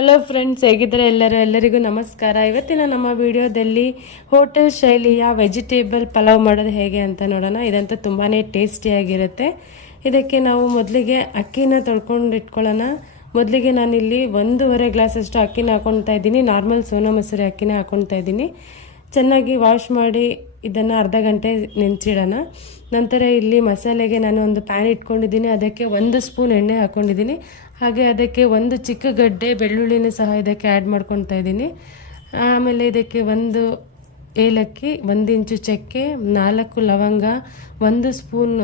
Hello friends, ಹೇಗಿದ್ದಾರೆ ಎಲ್ಲರಿಗೂ ನಮಸ್ಕಾರ. ಇವತ್ತಿನ ನಮ್ಮ ವಿಡಿಯೋದಲ್ಲಿ ಹೋಟೆಲ್ ಶೈಲಿಯ ವೆಜಿಟೇಬಲ್ ಪಲಾವ್ ಮಾಡೋದು ಹೇಗೆ ಅಂತ ನೋಡೋಣ. ಇದಂತೂ ತುಂಬಾ ಟೇಸ್ಟಿಯಾಗಿರುತ್ತೆ. ಇದಕ್ಕೆ ನಾವು ಮೊದಲಿಗೆ ಅಕ್ಕಿನ ತೊಳ್ಕೊಂಡು ಇಟ್ಕೊಳ್ಳೋಣ. ಮೊದಲಿಗೆ ನಾನಿಲ್ಲಿ 1.5 ಗ್ಲಾಸಷ್ಟು ಅಕ್ಕಿನ ಹಾಕೊಳ್ತಾ ಇದ್ದೀನಿ. ನಾರ್ಮಲ್ ಸೋನಾ ಮಸೂರಿ ಅಕ್ಕಿನ ಹಾಕೊಳ್ತಾ ಇದ್ದೀನಿ. ಚೆನ್ನಾಗಿ ವಾಶ್ ಮಾಡಿ ಇದನ್ನು ಅರ್ಧ ಗಂಟೆ ನೆನೆಸಿಡೋಣ. ನಂತರ ಇಲ್ಲಿ ಮಸಾಲೆಗೆ ನಾನು ಒಂದು ಪ್ಯಾನ್ ಇಟ್ಕೊಂಡಿದ್ದೀನಿ. ಅದಕ್ಕೆ 1 ಸ್ಪೂನ್ ಎಣ್ಣೆ ಹಾಕ್ಕೊಂಡಿದ್ದೀನಿ. ಹಾಗೆ ಅದಕ್ಕೆ 1 ಚಿಕ್ಕ ಗಡ್ಡೆ ಬೆಳ್ಳುಳ್ಳಿನೂ ಸಹ ಇದಕ್ಕೆ ಆ್ಯಡ್ ಮಾಡ್ಕೊತಾ ಇದ್ದೀನಿ. ಆಮೇಲೆ ಇದಕ್ಕೆ 1 ಏಲಕ್ಕಿ, 1 ಇಂಚು ಚಕ್ಕೆ, 4 ಲವಂಗ, 1 ಸ್ಪೂನ್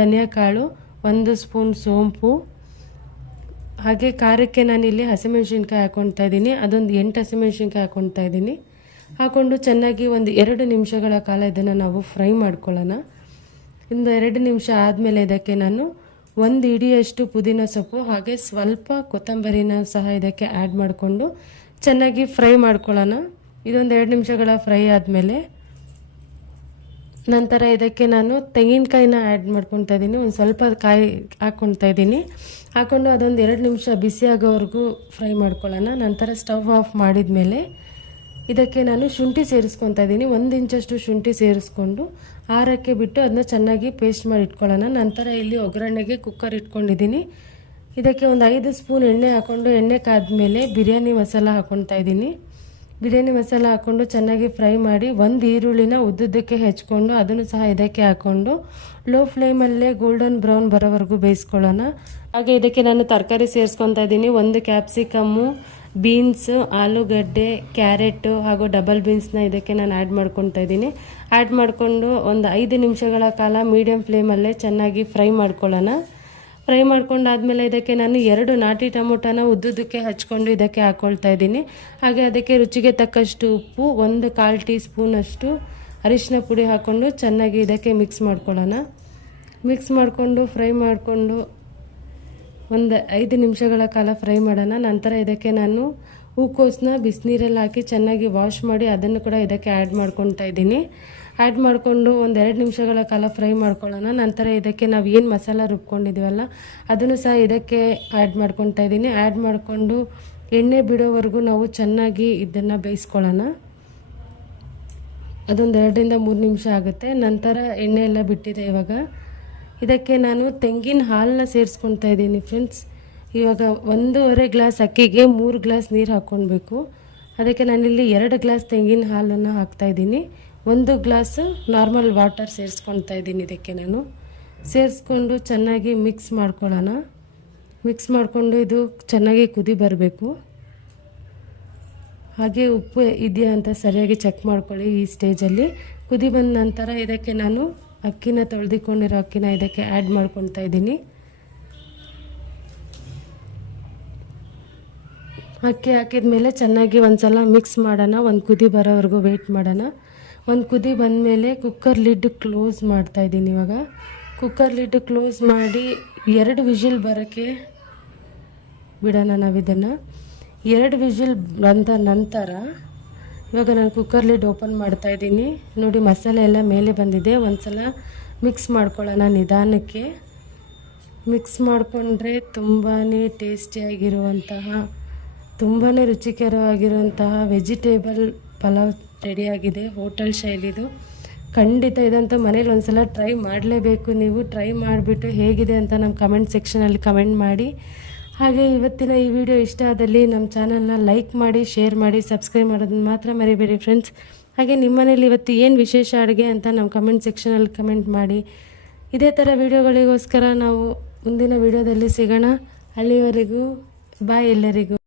ಧನಿಯಾ ಕಾಳು, 1 ಸ್ಪೂನ್ ಸೋಂಪು. ಹಾಗೆ ಖಾರಕ್ಕೆ ನಾನಿಲ್ಲಿ ಹಸಿಮೆಣ್ಸಿನ್ಕಾಯಿ ಹಾಕ್ಕೊತಾ ಇದ್ದೀನಿ. ಅದೊಂದು 8 ಹಸಿಮೆಣ್ಸಿನ್ಕಾಯಿ ಹಾಕ್ಕೊತಾ ಇದ್ದೀನಿ. ಹಾಕ್ಕೊಂಡು ಚೆನ್ನಾಗಿ 2 ನಿಮಿಷಗಳ ಕಾಲ ಇದನ್ನು ನಾವು ಫ್ರೈ ಮಾಡ್ಕೊಳ್ಳೋಣ. 2 ನಿಮಿಷ ಆದಮೇಲೆ ಇದಕ್ಕೆ ನಾನು 1 ಹಿಡಿಯಷ್ಟು ಪುದೀನ ಸೊಪ್ಪು ಹಾಗೆ ಸ್ವಲ್ಪ ಕೊತ್ತಂಬರಿನ ಸಹ ಇದಕ್ಕೆ ಆ್ಯಡ್ ಮಾಡಿಕೊಂಡು ಚೆನ್ನಾಗಿ ಫ್ರೈ ಮಾಡ್ಕೊಳ್ಳೋಣ. ಇದೊಂದು 2 ನಿಮಿಷಗಳ ಫ್ರೈ ಆದಮೇಲೆ ನಂತರ ಇದಕ್ಕೆ ನಾನು ತೆಂಗಿನಕಾಯಿನ ಆ್ಯಡ್ ಮಾಡ್ಕೊತಾ ಇದ್ದೀನಿ. ಒಂದು ಸ್ವಲ್ಪ ಕಾಯಿ ಹಾಕ್ಕೊತಾ ಇದ್ದೀನಿ. ಹಾಕ್ಕೊಂಡು ಅದೊಂದು 2 ನಿಮಿಷ ಬಿಸಿ ಆಗೋವರೆಗೂ ಫ್ರೈ ಮಾಡ್ಕೊಳ್ಳೋಣ. ನಂತರ ಸ್ಟವ್ ಆಫ್ ಮಾಡಿದ ಮೇಲೆ ಇದಕ್ಕೆ ನಾನು ಶುಂಠಿ ಸೇರಿಸ್ಕೊತಾ ಇದ್ದೀನಿ. 1 ಇಂಚಷ್ಟು ಶುಂಠಿ ಸೇರಿಸ್ಕೊಂಡು ಆರಕ್ಕೆ ಬಿಟ್ಟು ಅದನ್ನ ಚೆನ್ನಾಗಿ ಪೇಸ್ಟ್ ಮಾಡಿ ಇಟ್ಕೊಳ್ಳೋಣ. ನಂತರ ಇಲ್ಲಿ ಒಗ್ಗರಣೆಗೆ ಕುಕ್ಕರ್ ಇಟ್ಕೊಂಡಿದ್ದೀನಿ. ಇದಕ್ಕೆ ಒಂದು 5 ಸ್ಪೂನ್ ಎಣ್ಣೆ ಹಾಕ್ಕೊಂಡು ಎಣ್ಣೆ ಕಾದ್ಮೇಲೆ ಬಿರಿಯಾನಿ ಮಸಾಲ ಹಾಕ್ಕೊತಾ ಇದ್ದೀನಿ. ಬಿರಿಯಾನಿ ಮಸಾಲ ಹಾಕ್ಕೊಂಡು ಚೆನ್ನಾಗಿ ಫ್ರೈ ಮಾಡಿ 1 ಈರುಳ್ಳಿನ ಉದ್ದುದ್ದಕ್ಕೆ ಹೆಚ್ಕೊಂಡು ಅದನ್ನು ಸಹ ಇದಕ್ಕೆ ಹಾಕ್ಕೊಂಡು ಲೋ ಫ್ಲೇಮಲ್ಲೇ ಗೋಲ್ಡನ್ ಬ್ರೌನ್ ಬರೋವರೆಗೂ ಬೇಯಿಸ್ಕೊಳ್ಳೋಣ. ಹಾಗೆ ಇದಕ್ಕೆ ನಾನು ತರಕಾರಿ ಸೇರಿಸ್ಕೊತಾ ಇದ್ದೀನಿ. 1 ಕ್ಯಾಪ್ಸಿಕಮ್ಮು, ಬೀನ್ಸ್, ಆಲೂಗಡ್ಡೆ, ಕ್ಯಾರೆಟು ಹಾಗೂ ಡಬಲ್ ಬೀನ್ಸ್ನ ಇದಕ್ಕೆ ನಾನು ಆ್ಯಡ್ ಮಾಡ್ಕೊತಾ ಇದ್ದೀನಿ. ಆ್ಯಡ್ ಮಾಡಿಕೊಂಡು ಒಂದು 5 ನಿಮಿಷಗಳ ಕಾಲ ಮೀಡಿಯಮ್ ಫ್ಲೇಮಲ್ಲೇ ಚೆನ್ನಾಗಿ ಫ್ರೈ ಮಾಡ್ಕೊಳ್ಳೋಣ. ಫ್ರೈ ಮಾಡ್ಕೊಂಡಾದ್ಮೇಲೆ ಇದಕ್ಕೆ ನಾನು 2 ನಾಟಿ ಟೊಮೊಟೊನ ಉದ್ದುದ್ದಕ್ಕೆ ಹಚ್ಕೊಂಡು ಇದಕ್ಕೆ ಹಾಕ್ಕೊಳ್ತಾ ಇದ್ದೀನಿ. ಹಾಗೆ ಅದಕ್ಕೆ ರುಚಿಗೆ ತಕ್ಕಷ್ಟು ಉಪ್ಪು, 1/4 ಟೀ ಸ್ಪೂನಷ್ಟು ಅರಿಶಿನ ಪುಡಿ ಹಾಕ್ಕೊಂಡು ಚೆನ್ನಾಗಿ ಇದಕ್ಕೆ ಮಿಕ್ಸ್ ಮಾಡ್ಕೊಳ್ಳೋಣ. ಮಿಕ್ಸ್ ಮಾಡಿಕೊಂಡು ಫ್ರೈ ಮಾಡಿಕೊಂಡು ಒಂದು 5 ನಿಮಿಷಗಳ ಕಾಲ ಫ್ರೈ ಮಾಡೋಣ. ನಂತರ ಇದಕ್ಕೆ ನಾನು ಹೂಕೋಸನ್ನ ಬಿಸಿನೀರಲ್ಲಿ ಹಾಕಿ ಚೆನ್ನಾಗಿ ವಾಶ್ ಮಾಡಿ ಅದನ್ನು ಕೂಡ ಇದಕ್ಕೆ ಆ್ಯಡ್ ಮಾಡ್ಕೊತಾ ಇದ್ದೀನಿ. ಆ್ಯಡ್ ಮಾಡಿಕೊಂಡು ಒಂದು 2 ನಿಮಿಷಗಳ ಕಾಲ ಫ್ರೈ ಮಾಡ್ಕೊಳ್ಳೋಣ. ನಂತರ ಇದಕ್ಕೆ ನಾವು ಏನು ಮಸಾಲ ರುಬ್ಕೊಂಡಿದ್ದೀವಲ್ಲ ಅದನ್ನು ಸಹ ಇದಕ್ಕೆ ಆ್ಯಡ್ ಮಾಡ್ಕೊತಾ ಇದ್ದೀನಿ. ಆ್ಯಡ್ ಮಾಡಿಕೊಂಡು ಎಣ್ಣೆ ಬಿಡೋವರೆಗೂ ನಾವು ಚೆನ್ನಾಗಿ ಇದನ್ನು ಬೇಯಿಸ್ಕೊಳ್ಳೋಣ. ಅದೊಂದು 2ರಿಂದ 3 ನಿಮಿಷ ಆಗುತ್ತೆ. ನಂತರ ಎಣ್ಣೆ ಎಲ್ಲ ಬಿಟ್ಟಿದೆ. ಇವಾಗ ಇದಕ್ಕೆ ನಾನು ತೆಂಗಿನ ಹಾಲನ್ನ ಸೇರಿಸ್ಕೊತಾ ಇದ್ದೀನಿ ಫ್ರೆಂಡ್ಸ್. ಇವಾಗ 1.5 ಗ್ಲಾಸ್ ಅಕ್ಕಿಗೆ 3 ಗ್ಲಾಸ್ ನೀರು ಹಾಕ್ಕೊಳ್ಬೇಕು. ಅದಕ್ಕೆ ನಾನಿಲ್ಲಿ 2 ಗ್ಲಾಸ್ ತೆಂಗಿನ ಹಾಲನ್ನು ಹಾಕ್ತಾಯಿದ್ದೀನಿ. 1 ಗ್ಲಾಸ್ ನಾರ್ಮಲ್ ವಾಟರ್ ಸೇರಿಸ್ಕೊತಾ ಇದ್ದೀನಿ. ಇದಕ್ಕೆ ನಾನು ಸೇರಿಸ್ಕೊಂಡು ಚೆನ್ನಾಗಿ ಮಿಕ್ಸ್ ಮಾಡ್ಕೊಳ್ಳೋಣ. ಮಿಕ್ಸ್ ಮಾಡಿಕೊಂಡು ಇದು ಚೆನ್ನಾಗಿ ಕುದಿ ಬರಬೇಕು. ಹಾಗೆ ಉಪ್ಪು ಇದೆಯಾ ಅಂತ ಸರಿಯಾಗಿ ಚೆಕ್ ಮಾಡ್ಕೊಳ್ಳಿ. ಈ ಸ್ಟೇಜಲ್ಲಿ ಕುದಿ ಬಂದ ನಂತರ ಇದಕ್ಕೆ ನಾನು ಅಕ್ಕಿನ ತೊಳೆದುಕೊಂಡಿರೋ ಅಕ್ಕಿನ ಇದಕ್ಕೆ ಆ್ಯಡ್ ಮಾಡ್ಕೊತಾ ಇದ್ದೀನಿ. ಅಕ್ಕಿ ಹಾಕಿದ ಮೇಲೆ ಚೆನ್ನಾಗಿ ಒಂದು ಸಲ ಮಿಕ್ಸ್ ಮಾಡೋಣ. ಒಂದು ಕುದಿ ಬರೋವರೆಗೂ ವೆಯ್ಟ್ ಮಾಡೋಣ. ಒಂದು ಕುದಿ ಬಂದಮೇಲೆ ಕುಕ್ಕರ್ ಲಿಡ್ ಕ್ಲೋಸ್ ಮಾಡ್ತಾಯಿದ್ದೀನಿ. ಇವಾಗ ಕುಕ್ಕರ್ ಲಿಡ್ ಕ್ಲೋಸ್ ಮಾಡಿ 2 ವಿಷಿಲ್ ಬರೋಕ್ಕೆ ಬಿಡೋಣ. ನಾವು ಇದನ್ನು 2 ವಿಷಿಲ್ ಬಂದ ನಂತರ ಇವಾಗ ನಾನು ಕುಕ್ಕರ್ ಲಿಡ್ ಓಪನ್ ಮಾಡ್ತಾಯಿದ್ದೀನಿ. ನೋಡಿ ಮಸಾಲೆ ಎಲ್ಲ ಮೇಲೆ ಬಂದಿದೆ. ಒಂದು ಸಲ ಮಿಕ್ಸ್ ಮಾಡ್ಕೊಳ್ಳೋಣ ನಿಧಾನಕ್ಕೆ. ಮಿಕ್ಸ್ ಮಾಡಿಕೊಂಡ್ರೆ ತುಂಬಾ ಟೇಸ್ಟಿಯಾಗಿರುವಂತಹ, ತುಂಬಾ ರುಚಿಕರವಾಗಿರುವಂತಹ ವೆಜಿಟೇಬಲ್ ಪಲಾವ್ ರೆಡಿಯಾಗಿದೆ. ಹೋಟೆಲ್ ಶೈಲಿದು. ಖಂಡಿತ ಇದಂತೂ ಮನೇಲಿ ಒಂದು ಸಲ ಟ್ರೈ ಮಾಡಲೇಬೇಕು. ನೀವು ಟ್ರೈ ಮಾಡಿಬಿಟ್ಟು ಹೇಗಿದೆ ಅಂತ ನಮ್ಮ ಕಮೆಂಟ್ ಸೆಕ್ಷನಲ್ಲಿ ಕಮೆಂಟ್ ಮಾಡಿ. ಹಾಗೆ ಇವತ್ತಿನ ಈ ವಿಡಿಯೋ ಇಷ್ಟ ಆದಲ್ಲಿ ನಮ್ಮ ಚಾನಲ್ನ ಲೈಕ್ ಮಾಡಿ, ಶೇರ್ ಮಾಡಿ, ಸಬ್ಸ್ಕ್ರೈಬ್ ಮಾಡೋದನ್ನ ಮಾತ್ರ ಮರಿಬೇಡಿ ಫ್ರೆಂಡ್ಸ್. ಹಾಗೆ ನಿಮ್ಮ ಮನೇಲಿ ಇವತ್ತು ಏನು ವಿಶೇಷ ಅಡುಗೆ ಅಂತ ನಮ್ಮ ಕಮೆಂಟ್ ಸೆಕ್ಷನಲ್ಲಿ ಕಮೆಂಟ್ ಮಾಡಿ. ಇದೇ ಥರ ವಿಡಿಯೋಗಳಿಗೋಸ್ಕರ ನಾವು ಮುಂದಿನ ವಿಡಿಯೋದಲ್ಲಿ ಸಿಗೋಣ. ಅಲ್ಲಿವರೆಗೂ ಬಾಯ್ ಎಲ್ಲರಿಗೂ.